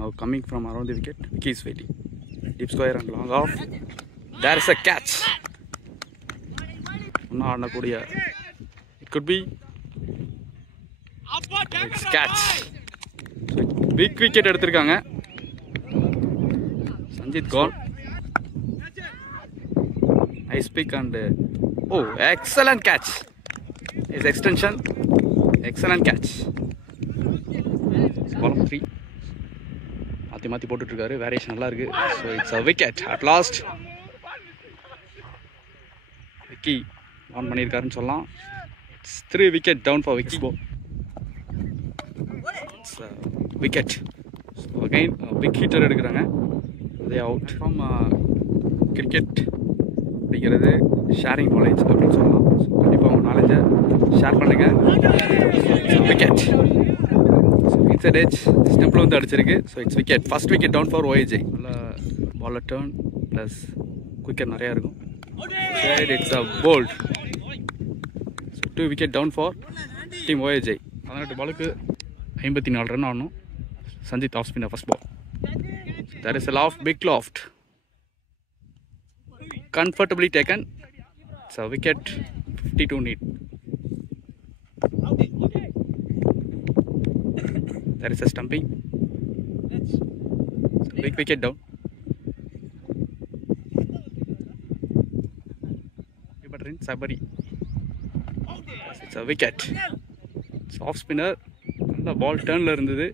now coming from around the wicket. Vicky is waiting. Deep square and long off. There is a catch. It could be. It's catch. So big wicket எடுத்திருக்காங்க. Sanjit gone. Nice pick and oh, excellent catch. His extension. Excellent catch. Ball 3. மாத்தி போட்டுட்டு இருக்காரு. Variation நல்லா இருக்கு. So it's a wicket at last. Vicky ஆன் பண்ணிருக்காருன்னு சொல்லலாம். It's 3 wicket down for Vicky. It's a wicket. So again big hitter எடுக்கறாங்க. They out from cricket அப்படிங்கிறது ஷேரிங் நாலேஜ் அப்படின்னு சொல்லலாம். ஸோ கண்டிப்பாக உங்கள் நாலேஜை ஷேர் பண்ணுங்கள். விக்கெட் இன்சைட் எட்ஜ் ஸ்டெம்பில் வந்து அடிச்சிருக்கு. So it's wicket. First wicket down for OAJ. நல்ல பாலர் டர்ன் ப்ளஸ் குயிக்கர் நிறையா இருக்கும். It's a bowled. So 2 wicket down for team OAJ. 18 பாலுக்கு 54 ரன் ஆடணும். Sanjith off spinner first ball. There is a loft, big loft. Comfortably taken. It's a wicket. 52 need. There is a stumping. So big wicket down. Sabari. It's a wicket. It's off spinner. The ball turn la irundhudu.